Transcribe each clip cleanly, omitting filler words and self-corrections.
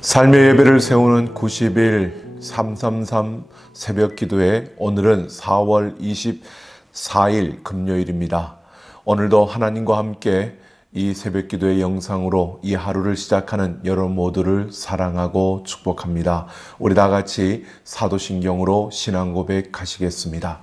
삶의 예배를 세우는 90일 333 새벽 기도회, 오늘은 4월 24일 금요일입니다. 오늘도 하나님과 함께 이 새벽 기도의 영상으로 이 하루를 시작하는 여러분 모두를 사랑하고 축복합니다. 우리 다 같이 사도신경으로 신앙 고백하시겠습니다.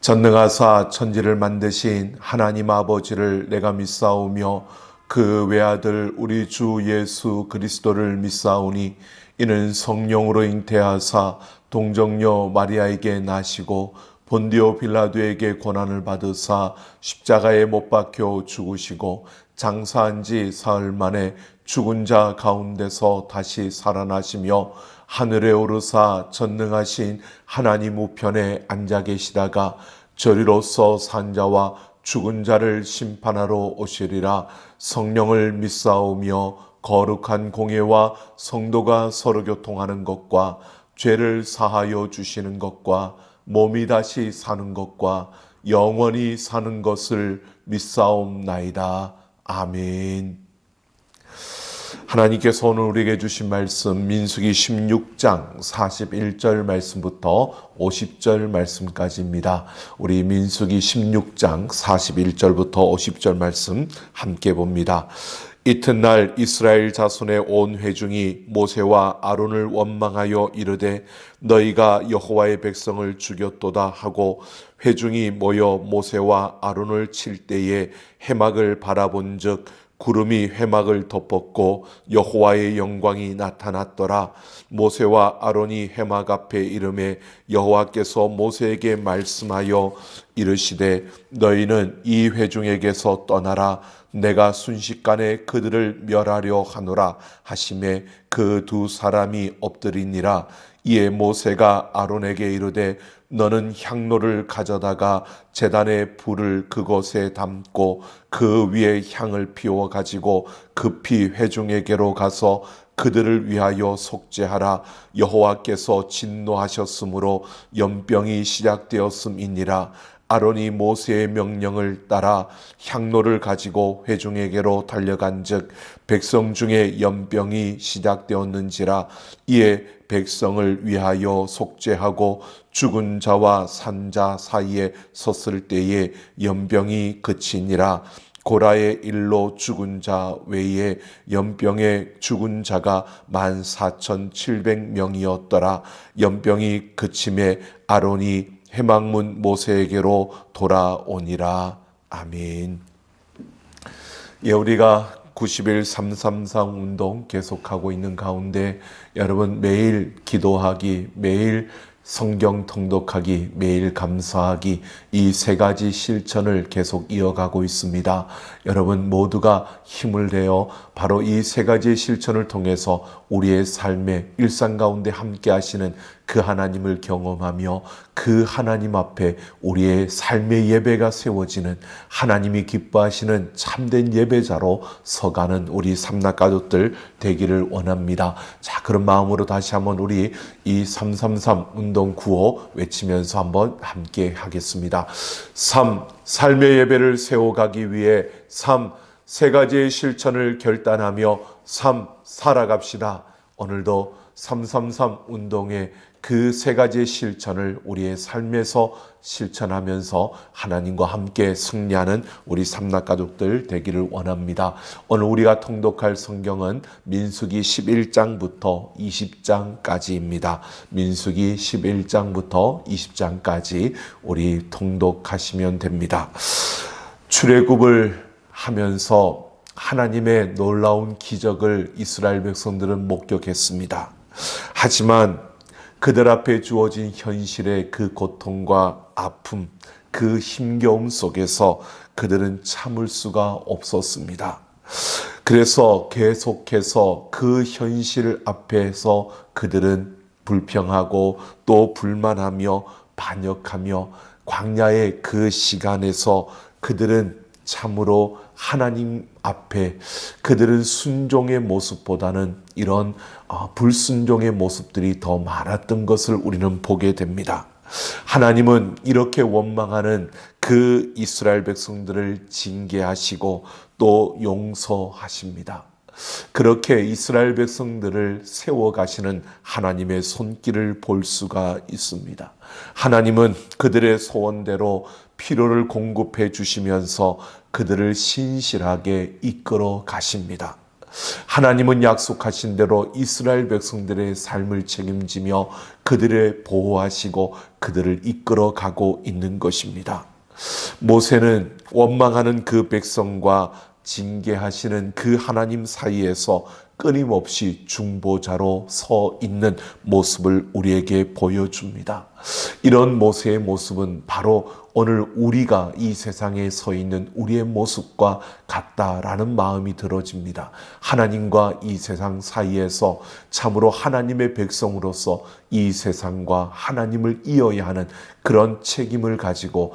전능하사 천지를 만드신 하나님 아버지를 내가 믿사오며 그 외아들 우리 주 예수 그리스도를 믿사오니 이는 성령으로 잉태하사 동정녀 마리아에게 나시고 본디오 빌라도에게 고난을 받으사 십자가에 못 박혀 죽으시고 장사한 지 사흘 만에 죽은 자 가운데서 다시 살아나시며 하늘에 오르사 전능하신 하나님 우편에 앉아 계시다가 저리로서 산 자와 죽은 자를 심판하러 오시리라. 성령을 믿사오며 거룩한 공예와 성도가 서로 교통하는 것과 죄를 사하여 주시는 것과 몸이 다시 사는 것과 영원히 사는 것을 믿사옵나이다. 아멘. 하나님께서 오늘 우리에게 주신 말씀 민수기 16장 41절 말씀부터 50절 말씀까지입니다. 우리 민수기 16장 41절부터 50절 말씀 함께 봅니다. 이튿날 이스라엘 자손의 온 회중이 모세와 아론을 원망하여 이르되 너희가 여호와의 백성을 죽였도다 하고 회중이 모여 모세와 아론을 칠 때에 해막을 바라본즉 구름이 회막을 덮었고 여호와의 영광이 나타났더라. 모세와 아론이 해막 앞에 이르매 여호와께서 모세에게 말씀하여 이르시되 너희는 이 회중에게서 떠나라. 내가 순식간에 그들을 멸하려 하노라 하시매 그 두 사람이 엎드리니라. 이에 모세가 아론에게 이르되 너는 향로를 가져다가 제단의 불을 그것에 담고 그 위에 향을 피워 가지고 급히 회중에게로 가서 그들을 위하여 속죄하라. 여호와께서 진노하셨으므로 연병이 시작되었음이니라. 아론이 모세의 명령을 따라 향로를 가지고 회중에게로 달려간즉 백성 중에 연병이 시작되었는지라. 이에 백성을 위하여 속죄하고 죽은 자와 산 자 사이에 섰을 때에 연병이 그치니라. 고라의 일로 죽은 자 외에 연병에 죽은 자가 14,700명이었더라. 연병이 그침에 아론이 해막문 모세에게로 돌아오니라. 아멘. 예, 우리가 90일 333 운동 계속하고 있는 가운데 여러분 매일 기도하기, 매일 성경 통독하기, 매일 감사하기, 이 세 가지 실천을 계속 이어가고 있습니다. 여러분 모두가 힘을 내어 바로 이 세 가지의 실천을 통해서 우리의 삶의 일상 가운데 함께 하시는 그 하나님을 경험하며 그 하나님 앞에 우리의 삶의 예배가 세워지는, 하나님이 기뻐하시는 참된 예배자로 서가는 우리 삼락 가족들 되기를 원합니다. 자, 그런 마음으로 다시 한번 우리 이 333 운동 구호 외치면서 한번 함께 하겠습니다. 3. 삶의 예배를 세워가기 위해 3. 세 가지의 실천을 결단하며 3. 살아갑시다. 오늘도 333 운동의 그 세 가지의 실천을 우리의 삶에서 실천하면서 하나님과 함께 승리하는 우리 삼락 가족들 되기를 원합니다. 오늘 우리가 통독할 성경은 민수기 11장부터 20장까지입니다. 민수기 11장부터 20장까지 우리 통독하시면 됩니다. 출애굽을 하면서 하나님의 놀라운 기적을 이스라엘 백성들은 목격했습니다. 하지만 그들 앞에 주어진 현실의 그 고통과 아픔, 그 힘겨움 속에서 그들은 참을 수가 없었습니다. 그래서 계속해서 그 현실 앞에서 그들은 불평하고 또 불만하며 반역하며 광야의 그 시간에서 그들은 참으로 하나님 앞에 그들은 순종의 모습보다는 이런 불순종의 모습들이 더 많았던 것을 우리는 보게 됩니다. 하나님은 이렇게 원망하는 그 이스라엘 백성들을 징계하시고 또 용서하십니다. 그렇게 이스라엘 백성들을 세워가시는 하나님의 손길을 볼 수가 있습니다. 하나님은 그들의 소원대로 필요를 공급해 주시면서 그들을 신실하게 이끌어 가십니다. 하나님은 약속하신 대로 이스라엘 백성들의 삶을 책임지며 그들을 보호하시고 그들을 이끌어 가고 있는 것입니다. 모세는 원망하는 그 백성과 징계하시는 그 하나님 사이에서 끊임없이 중보자로 서 있는 모습을 우리에게 보여줍니다. 이런 모세의 모습은 바로 오늘 우리가 이 세상에 서 있는 우리의 모습과 같다라는 마음이 들어집니다. 하나님과 이 세상 사이에서 참으로 하나님의 백성으로서 이 세상과 하나님을 이어야 하는 그런 책임을 가지고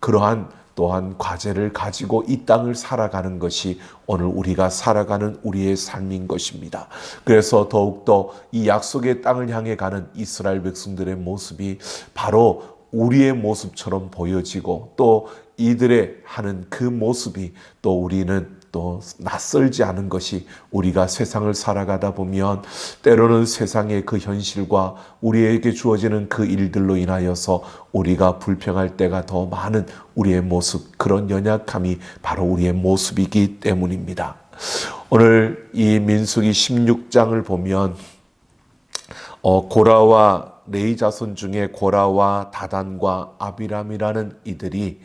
그러한 또한 과제를 가지고 이 땅을 살아가는 것이 오늘 우리가 살아가는 우리의 삶인 것입니다. 그래서 더욱더 이 약속의 땅을 향해 가는 이스라엘 백성들의 모습이 바로 우리의 모습처럼 보여지고 또 이들의 하는 그 모습이 또 우리는 또 낯설지 않은 것이 우리가 세상을 살아가다 보면 때로는 세상의 그 현실과 우리에게 주어지는 그 일들로 인하여서 우리가 불평할 때가 더 많은 우리의 모습, 그런 연약함이 바로 우리의 모습이기 때문입니다. 오늘 이 민수기 16장을 보면 고라와 레위 자손 중에 고라와 다단과 아비람이라는 이들이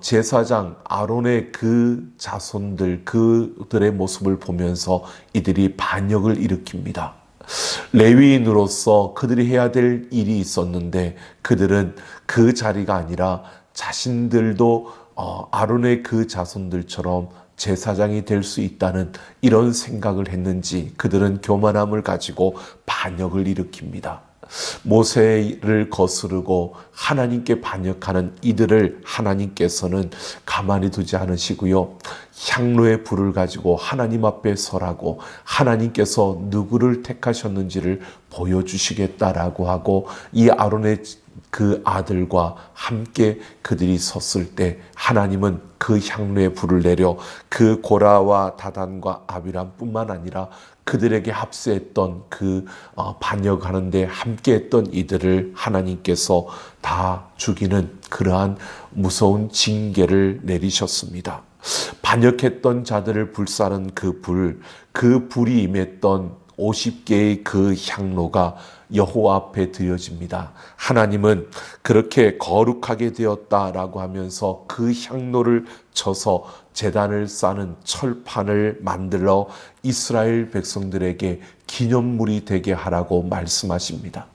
제사장 아론의 그 자손들, 그들의 모습을 보면서 이들이 반역을 일으킵니다. 레위인으로서 그들이 해야 될 일이 있었는데 그들은 그 자리가 아니라 자신들도 아론의 그 자손들처럼 제사장이 될 수 있다는 이런 생각을 했는지 그들은 교만함을 가지고 반역을 일으킵니다. 모세를 거스르고 하나님께 반역하는 이들을 하나님께서는 가만히 두지 않으시고요. 향로의 불을 가지고 하나님 앞에 설하고 하나님께서 누구를 택하셨는지를 보여주시겠다라고 하고 이 아론의 그 아들과 함께 그들이 섰을 때 하나님은 그 향로의 불을 내려 그 고라와 다단과 아비람뿐만 아니라 그들에게 합세했던 그 반역하는 데 함께했던 이들을 하나님께서 다 죽이는 그러한 무서운 징계를 내리셨습니다. 반역했던 자들을 불사른 그 불이 임했던 50개의 그 향로가 여호와 앞에 드려집니다. 하나님은 그렇게 거룩하게 되었다라고 하면서 그 향로를 쳐서 제단을 쌓는 철판을 만들어 이스라엘 백성들에게 기념물이 되게 하라고 말씀하십니다.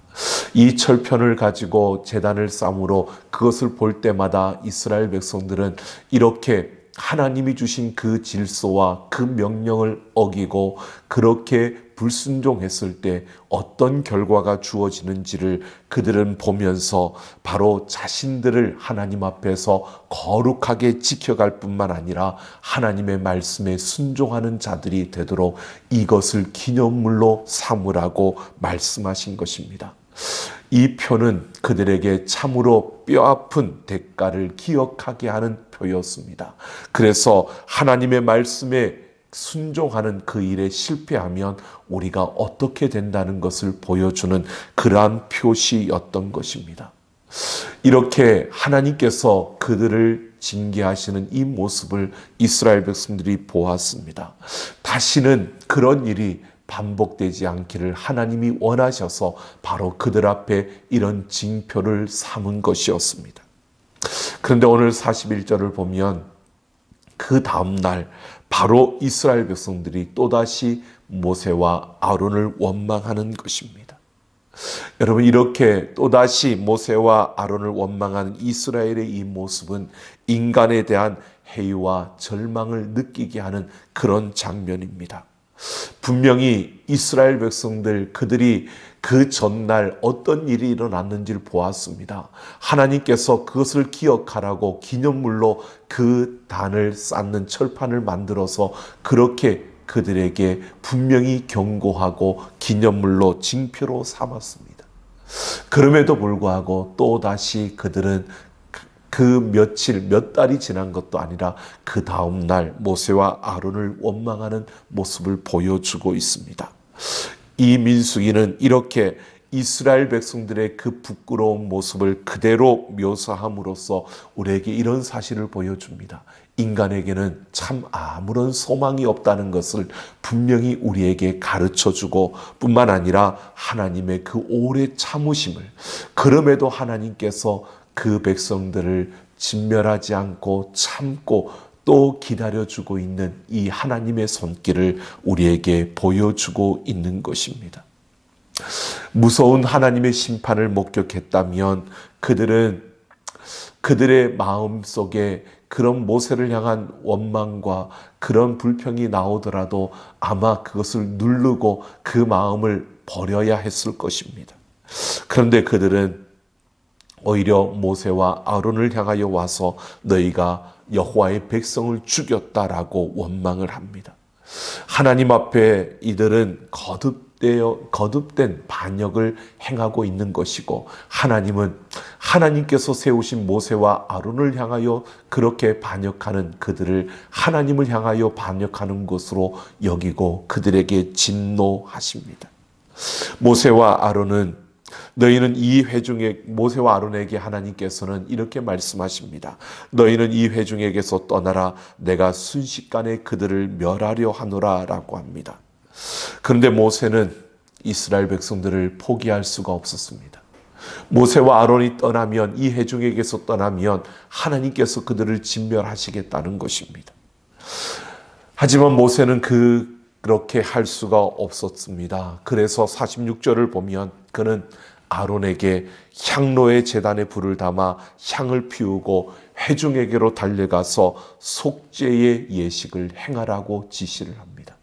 이 철편을 가지고 제단을 쌓음으로 그것을 볼 때마다 이스라엘 백성들은 이렇게 하나님이 주신 그 질서와 그 명령을 어기고 그렇게 불순종했을 때 어떤 결과가 주어지는지를 그들은 보면서 바로 자신들을 하나님 앞에서 거룩하게 지켜갈 뿐만 아니라 하나님의 말씀에 순종하는 자들이 되도록 이것을 기념물로 삼으라고 말씀하신 것입니다. 이 표는 그들에게 참으로 뼈아픈 대가를 기억하게 하는 표였습니다. 그래서 하나님의 말씀에 순종하는 그 일에 실패하면 우리가 어떻게 된다는 것을 보여주는 그러한 표시였던 것입니다. 이렇게 하나님께서 그들을 징계하시는 이 모습을 이스라엘 백성들이 보았습니다. 다시는 그런 일이 반복되지 않기를 하나님이 원하셔서 바로 그들 앞에 이런 징표를 삼은 것이었습니다. 그런데 오늘 41절을 보면 그 다음날 바로 이스라엘 백성들이 또다시 모세와 아론을 원망하는 것입니다. 여러분, 이렇게 또다시 모세와 아론을 원망하는 이스라엘의 이 모습은 인간에 대한 회의와 절망을 느끼게 하는 그런 장면입니다. 분명히 이스라엘 백성들 그들이 그 전날 어떤 일이 일어났는지를 보았습니다. 하나님께서 그것을 기억하라고 기념물로 그 단을 쌓는 철판을 만들어서 그렇게 그들에게 분명히 경고하고 기념물로 징표로 삼았습니다. 그럼에도 불구하고 또다시 그들은 그 며칠, 몇 달이 지난 것도 아니라 그 다음 날 모세와 아론을 원망하는 모습을 보여주고 있습니다. 이 민수기는 이렇게 이스라엘 백성들의 그 부끄러운 모습을 그대로 묘사함으로써 우리에게 이런 사실을 보여줍니다. 인간에게는 참 아무런 소망이 없다는 것을 분명히 우리에게 가르쳐주고 뿐만 아니라 하나님의 그 오래 참으심을, 그럼에도 하나님께서 그 백성들을 진멸하지 않고 참고 또 기다려주고 있는 이 하나님의 손길을 우리에게 보여주고 있는 것입니다. 무서운 하나님의 심판을 목격했다면 그들은 그들의 마음 속에 그런 모세를 향한 원망과 그런 불평이 나오더라도 아마 그것을 누르고 그 마음을 버려야 했을 것입니다. 그런데 그들은 오히려 모세와 아론을 향하여 와서 너희가 여호와의 백성을 죽였다라고 원망을 합니다. 하나님 앞에 이들은 거듭된 반역을 행하고 있는 것이고, 하나님은 하나님께서 세우신 모세와 아론을 향하여 그렇게 반역하는 그들을 하나님을 향하여 반역하는 것으로 여기고 그들에게 진노하십니다. 모세와 아론은 너희는 이 회중에, 모세와 아론에게 하나님께서는 이렇게 말씀하십니다. 너희는 이 회중에게서 떠나라. 내가 순식간에 그들을 멸하려 하노라 라고 합니다. 그런데 모세는 이스라엘 백성들을 포기할 수가 없었습니다. 모세와 아론이 떠나면, 이 회중에게서 떠나면 하나님께서 그들을 진멸하시겠다는 것입니다. 하지만 모세는 그렇게 할 수가 없었습니다. 그래서 46절을 보면 그는 아론에게 향로의 제단에 불을 담아 향을 피우고 회중에게로 달려가서 속죄의 예식을 행하라고 지시를 합니다.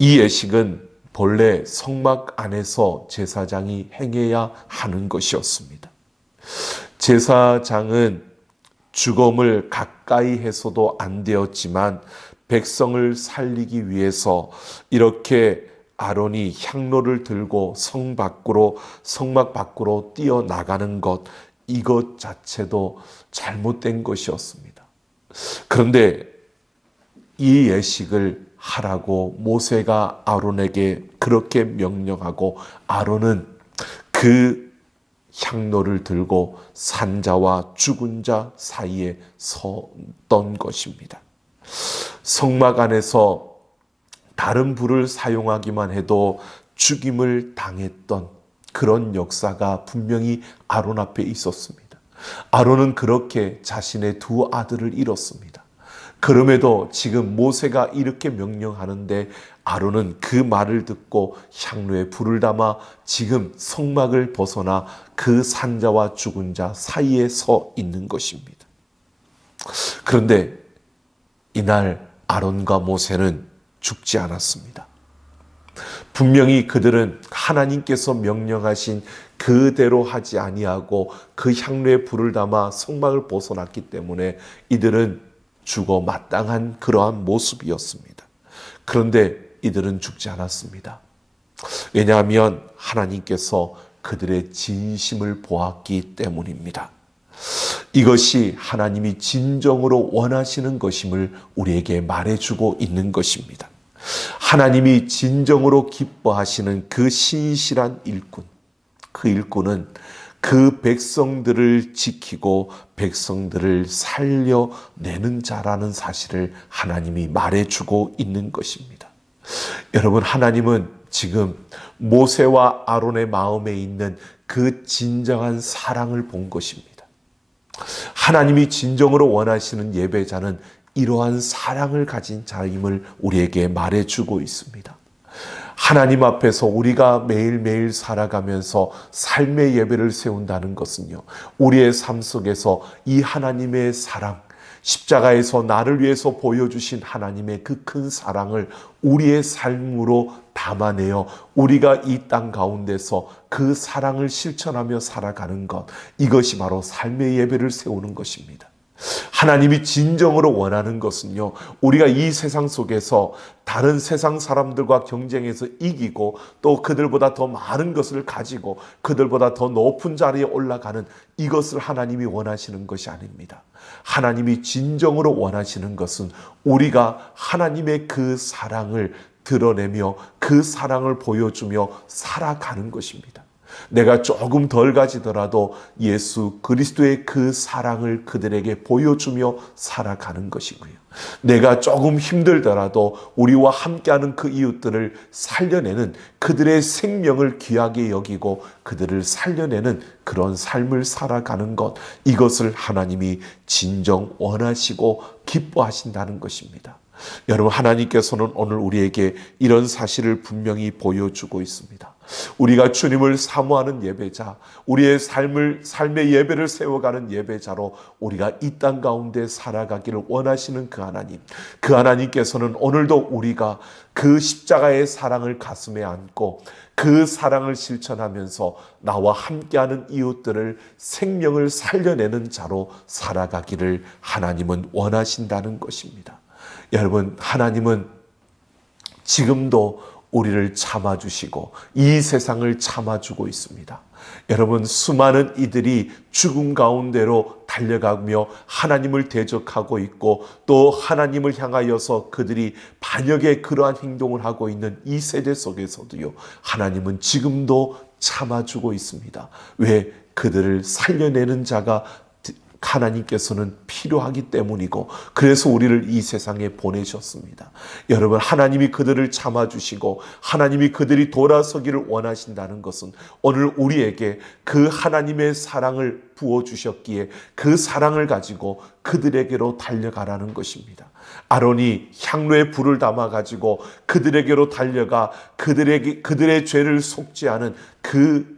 이 예식은 본래 성막 안에서 제사장이 행해야 하는 것이었습니다. 제사장은 죽음을 가까이 해서도 안 되었지만 백성을 살리기 위해서 이렇게 아론이 향로를 들고 성막 밖으로 뛰어나가는 것, 이것 자체도 잘못된 것이었습니다. 그런데 이 예식을 하라고 모세가 아론에게 그렇게 명령하고 아론은 그 향로를 들고 산자와 죽은 자 사이에 섰던 것입니다. 성막 안에서 다른 불을 사용하기만 해도 죽임을 당했던 그런 역사가 분명히 아론 앞에 있었습니다. 아론은 그렇게 자신의 두 아들을 잃었습니다. 그럼에도 지금 모세가 이렇게 명령하는데 아론은 그 말을 듣고 향로에 불을 담아 지금 성막을 벗어나 그 산자와 죽은 자 사이에 서 있는 것입니다. 그런데 이날 아론과 모세는 죽지 않았습니다. 분명히 그들은 하나님께서 명령하신 그대로 하지 아니하고 그 향로에 불을 담아 성막을 벗어났기 때문에 이들은 죽어 마땅한 그러한 모습이었습니다. 그런데 이들은 죽지 않았습니다. 왜냐하면 하나님께서 그들의 진심을 보았기 때문입니다. 이것이 하나님이 진정으로 원하시는 것임을 우리에게 말해주고 있는 것입니다. 하나님이 진정으로 기뻐하시는 그 신실한 일꾼, 그 일꾼은 그 백성들을 지키고 백성들을 살려내는 자라는 사실을 하나님이 말해주고 있는 것입니다. 여러분, 하나님은 지금 모세와 아론의 마음에 있는 그 진정한 사랑을 본 것입니다. 하나님이 진정으로 원하시는 예배자는 이러한 사랑을 가진 자임을 우리에게 말해주고 있습니다. 하나님 앞에서 우리가 매일매일 살아가면서 삶의 예배를 세운다는 것은요, 우리의 삶 속에서 이 하나님의 사랑, 십자가에서 나를 위해서 보여주신 하나님의 그 큰 사랑을 우리의 삶으로 담아내어 우리가 이 땅 가운데서 그 사랑을 실천하며 살아가는 것, 이것이 바로 삶의 예배를 세우는 것입니다. 하나님이 진정으로 원하는 것은요, 우리가 이 세상 속에서 다른 세상 사람들과 경쟁해서 이기고 또 그들보다 더 많은 것을 가지고 그들보다 더 높은 자리에 올라가는 이것을 하나님이 원하시는 것이 아닙니다. 하나님이 진정으로 원하시는 것은 우리가 하나님의 그 사랑을 드러내며 그 사랑을 보여주며 살아가는 것입니다. 내가 조금 덜 가지더라도 예수 그리스도의 그 사랑을 그들에게 보여주며 살아가는 것이고요. 내가 조금 힘들더라도 우리와 함께하는 그 이웃들을 살려내는, 그들의 생명을 귀하게 여기고 그들을 살려내는 그런 삶을 살아가는 것, 이것을 하나님이 진정 원하시고 기뻐하신다는 것입니다. 여러분, 하나님께서는 오늘 우리에게 이런 사실을 분명히 보여주고 있습니다. 우리가 주님을 사모하는 예배자, 우리의 삶의 예배를 세워가는 예배자로 우리가 이 땅 가운데 살아가기를 원하시는 그 하나님께서는 오늘도 우리가 그 십자가의 사랑을 가슴에 안고 그 사랑을 실천하면서 나와 함께하는 이웃들을 생명을 살려내는 자로 살아가기를 하나님은 원하신다는 것입니다. 여러분, 하나님은 지금도 우리를 참아주시고 이 세상을 참아주고 있습니다. 여러분, 수많은 이들이 죽음 가운데로 달려가며 하나님을 대적하고 있고 또 하나님을 향하여서 그들이 반역의 그러한 행동을 하고 있는 이 세대 속에서도요, 하나님은 지금도 참아주고 있습니다. 왜? 그들을 살려내는 자가 하나님께서는 필요하기 때문이고, 그래서 우리를 이 세상에 보내셨습니다. 여러분, 하나님이 그들을 참아주시고 하나님이 그들이 돌아서기를 원하신다는 것은 오늘 우리에게 그 하나님의 사랑을 부어주셨기에 그 사랑을 가지고 그들에게로 달려가라는 것입니다. 아론이 향로에 불을 담아가지고 그들에게로 달려가 그들의 죄를 속죄하는 그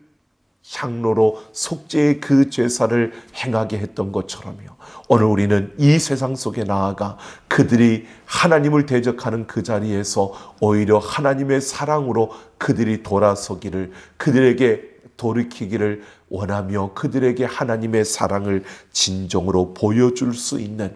향로로 속죄의 그 제사를 행하게 했던 것처럼요, 오늘 우리는 이 세상 속에 나아가 그들이 하나님을 대적하는 그 자리에서 오히려 하나님의 사랑으로 그들이 돌아서기를, 그들에게 돌이키기를 원하며 그들에게 하나님의 사랑을 진정으로 보여줄 수 있는,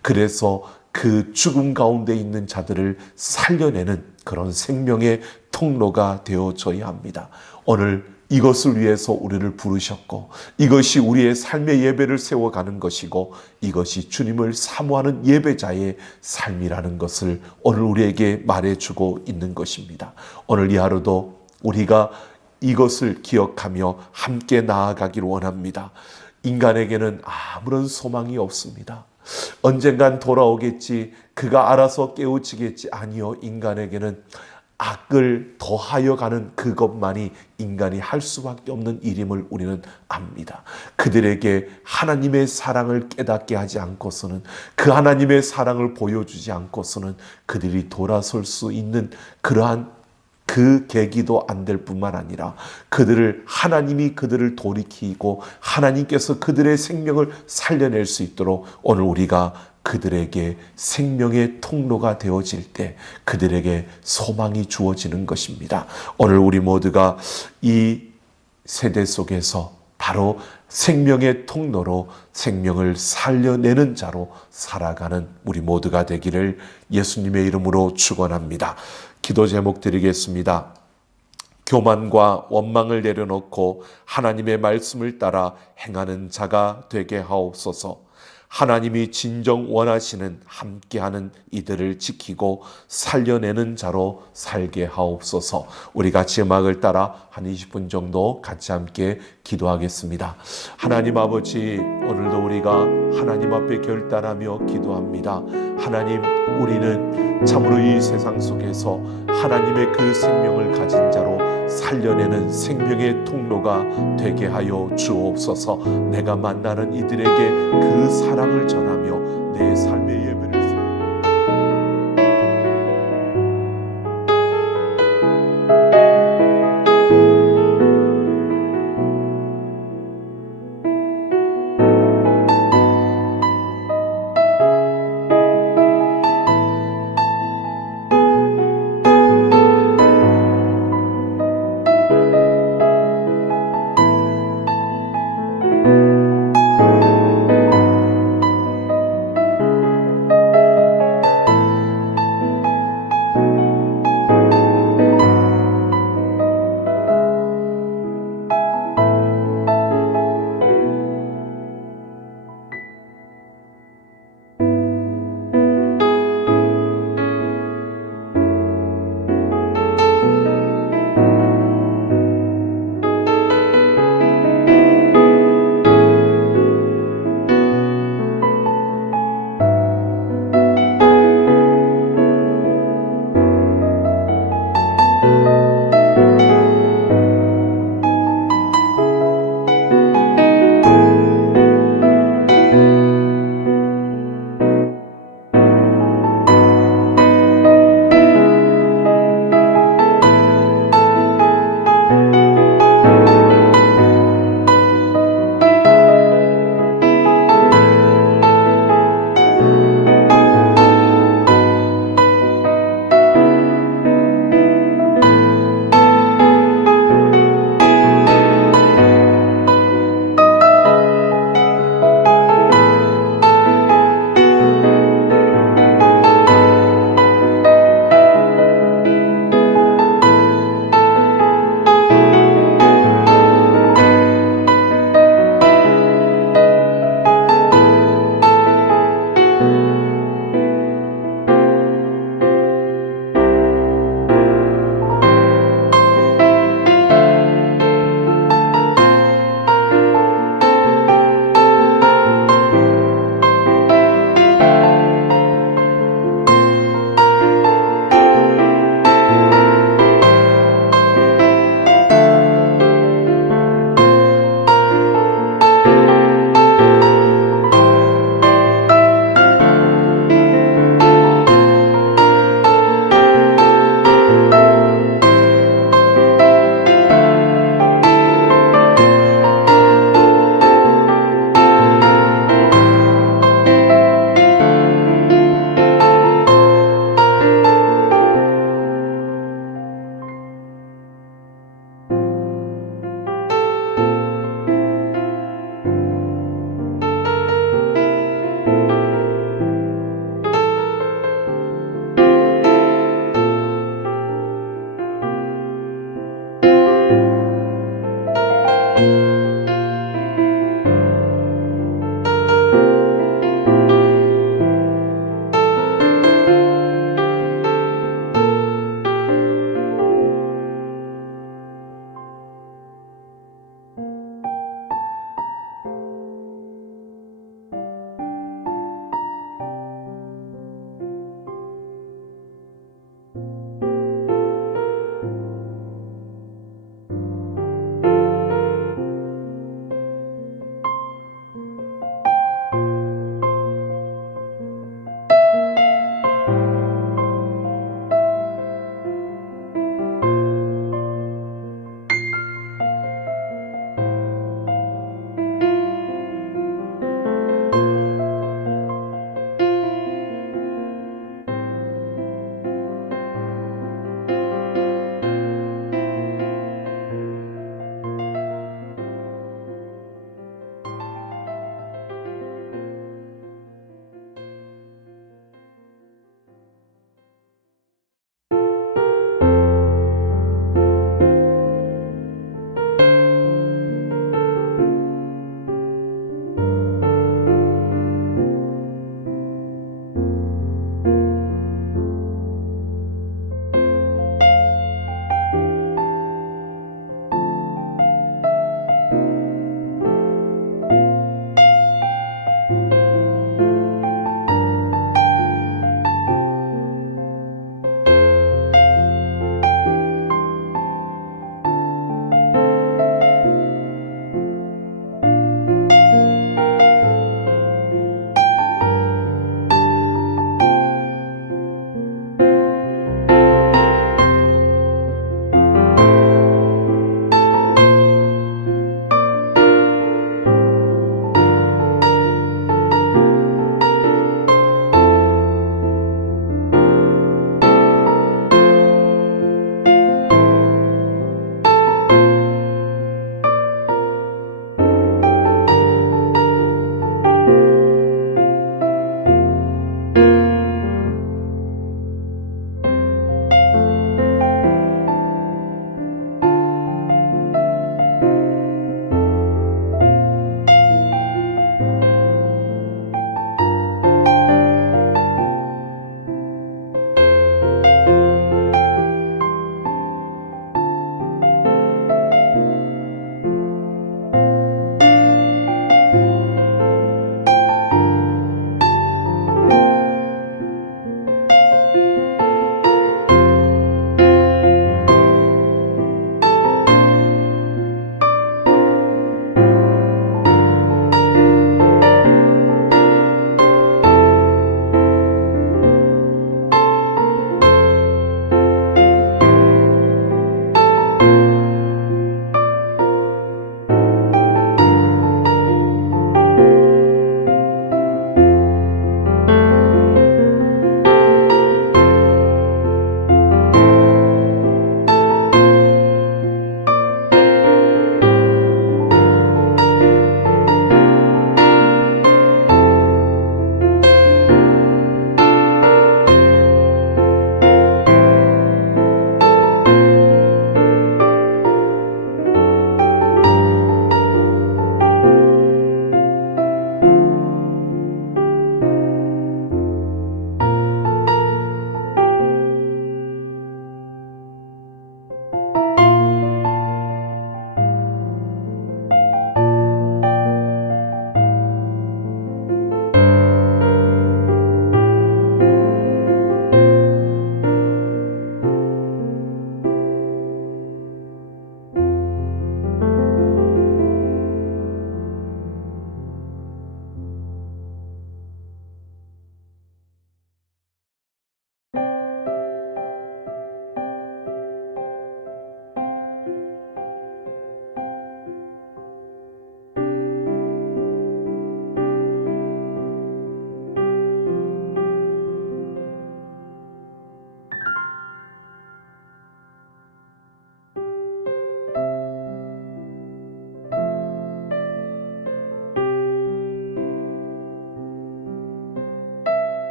그래서 그 죽음 가운데 있는 자들을 살려내는 그런 생명의 통로가 되어져야 합니다. 오늘 이것을 위해서 우리를 부르셨고, 이것이 우리의 삶의 예배를 세워가는 것이고, 이것이 주님을 사모하는 예배자의 삶이라는 것을 오늘 우리에게 말해주고 있는 것입니다. 오늘 이 하루도 우리가 이것을 기억하며 함께 나아가기를 원합니다. 인간에게는 아무런 소망이 없습니다. 언젠간 돌아오겠지, 그가 알아서 깨우치겠지. 아니요, 인간에게는 악을 더하여 가는 그것만이 인간이 할 수밖에 없는 일임을 우리는 압니다. 그들에게 하나님의 사랑을 깨닫게 하지 않고서는, 그 하나님의 사랑을 보여주지 않고서는 그들이 돌아설 수 있는 그러한 그 계기도 안 될 뿐만 아니라 하나님이 그들을 돌이키고 하나님께서 그들의 생명을 살려낼 수 있도록 오늘 우리가 그들에게 생명의 통로가 되어질 때 그들에게 소망이 주어지는 것입니다. 오늘 우리 모두가 이 세대 속에서 바로 생명의 통로로 생명을 살려내는 자로 살아가는 우리 모두가 되기를 예수님의 이름으로 축원합니다. 기도 제목 드리겠습니다. 교만과 원망을 내려놓고 하나님의 말씀을 따라 행하는 자가 되게 하옵소서. 하나님이 진정 원하시는 함께하는 이들을 지키고 살려내는 자로 살게 하옵소서. 우리 같이 음악을 따라 한 20분 정도 같이 함께 기도하겠습니다. 하나님 아버지, 오늘도 우리가 하나님 앞에 결단하며 기도합니다. 하나님, 우리는 참으로 이 세상 속에서 하나님의 그 생명을 가진 자로 살려내는 생명의 통로가 되게 하여 주옵소서. 내가 만나는 이들에게 그 사랑을 전하며 내 삶의 예배를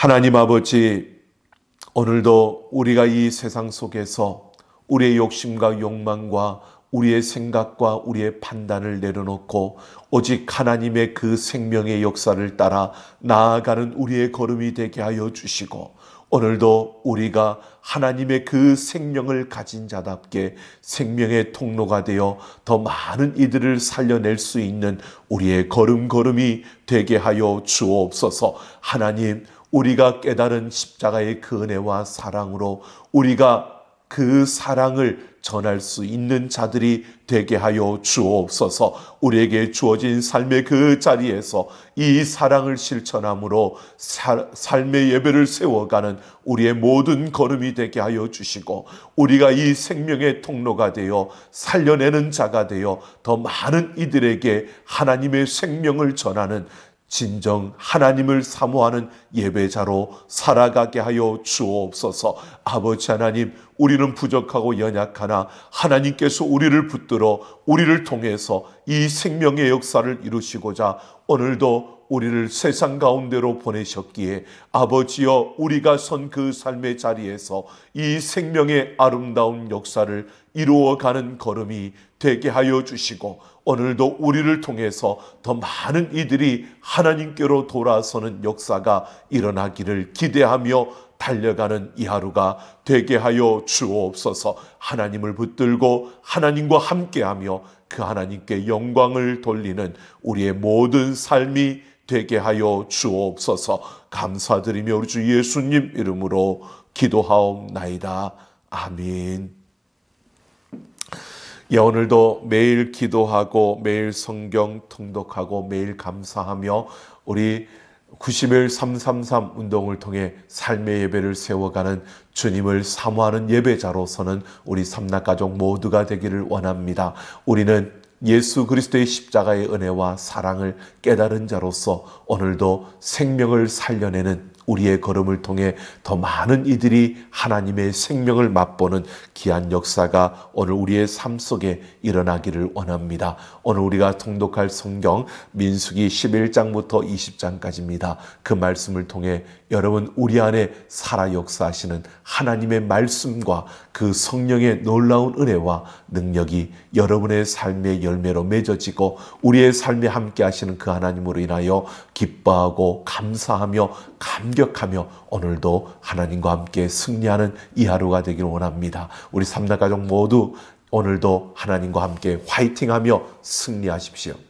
하나님 아버지, 오늘도 우리가 이 세상 속에서 우리의 욕심과 욕망과 우리의 생각과 우리의 판단을 내려놓고 오직 하나님의 그 생명의 역사를 따라 나아가는 우리의 걸음이 되게 하여 주시고, 오늘도 우리가 하나님의 그 생명을 가진 자답게 생명의 통로가 되어 더 많은 이들을 살려낼 수 있는 우리의 걸음걸음이 되게 하여 주옵소서. 하나님, 우리가 깨달은 십자가의 그 은혜와 사랑으로 우리가 그 사랑을 전할 수 있는 자들이 되게 하여 주옵소서. 우리에게 주어진 삶의 그 자리에서 이 사랑을 실천함으로 삶의 예배를 세워가는 우리의 모든 걸음이 되게 하여 주시고, 우리가 이 생명의 통로가 되어 살려내는 자가 되어 더 많은 이들에게 하나님의 생명을 전하는 진정 하나님을 사모하는 예배자로 살아가게 하여 주옵소서. 아버지 하나님, 우리는 부족하고 연약하나 하나님께서 우리를 붙들어 우리를 통해서 이 생명의 역사를 이루시고자 오늘도 우리를 세상 가운데로 보내셨기에 아버지여, 우리가 선 그 삶의 자리에서 이 생명의 아름다운 역사를 이루어가는 걸음이 되게 하여 주시고, 오늘도 우리를 통해서 더 많은 이들이 하나님께로 돌아서는 역사가 일어나기를 기대하며 달려가는 이 하루가 되게 하여 주옵소서. 하나님을 붙들고 하나님과 함께하며 그 하나님께 영광을 돌리는 우리의 모든 삶이 되게 하여 주옵소서. 감사드리며 우리 주 예수님 이름으로 기도하옵나이다. 아멘. 예, 오늘도 매일 기도하고 매일 성경 통독하고 매일 감사하며 우리 90일 333 운동을 통해 삶의 예배를 세워가는 주님을 사모하는 예배자로서는 우리 삼락가족 모두가 되기를 원합니다. 우리는 예수 그리스도의 십자가의 은혜와 사랑을 깨달은 자로서 오늘도 생명을 살려내는 우리의 걸음을 통해 더 많은 이들이 하나님의 생명을 맛보는 귀한 역사가 오늘 우리의 삶 속에 일어나기를 원합니다. 오늘 우리가 통독할 성경 민수기 11장부터 20장까지입니다. 그 말씀을 통해 여러분, 우리 안에 살아 역사하시는 하나님의 말씀과 그 성령의 놀라운 은혜와 능력이 여러분의 삶의 열매로 맺어지고 우리의 삶에 함께 하시는 그 하나님으로 인하여 기뻐하고 감사하며 감격하며 오늘도 하나님과 함께 승리하는 이 하루가 되기를 원합니다. 우리 삼락가족 모두 오늘도 하나님과 함께 화이팅하며 승리하십시오.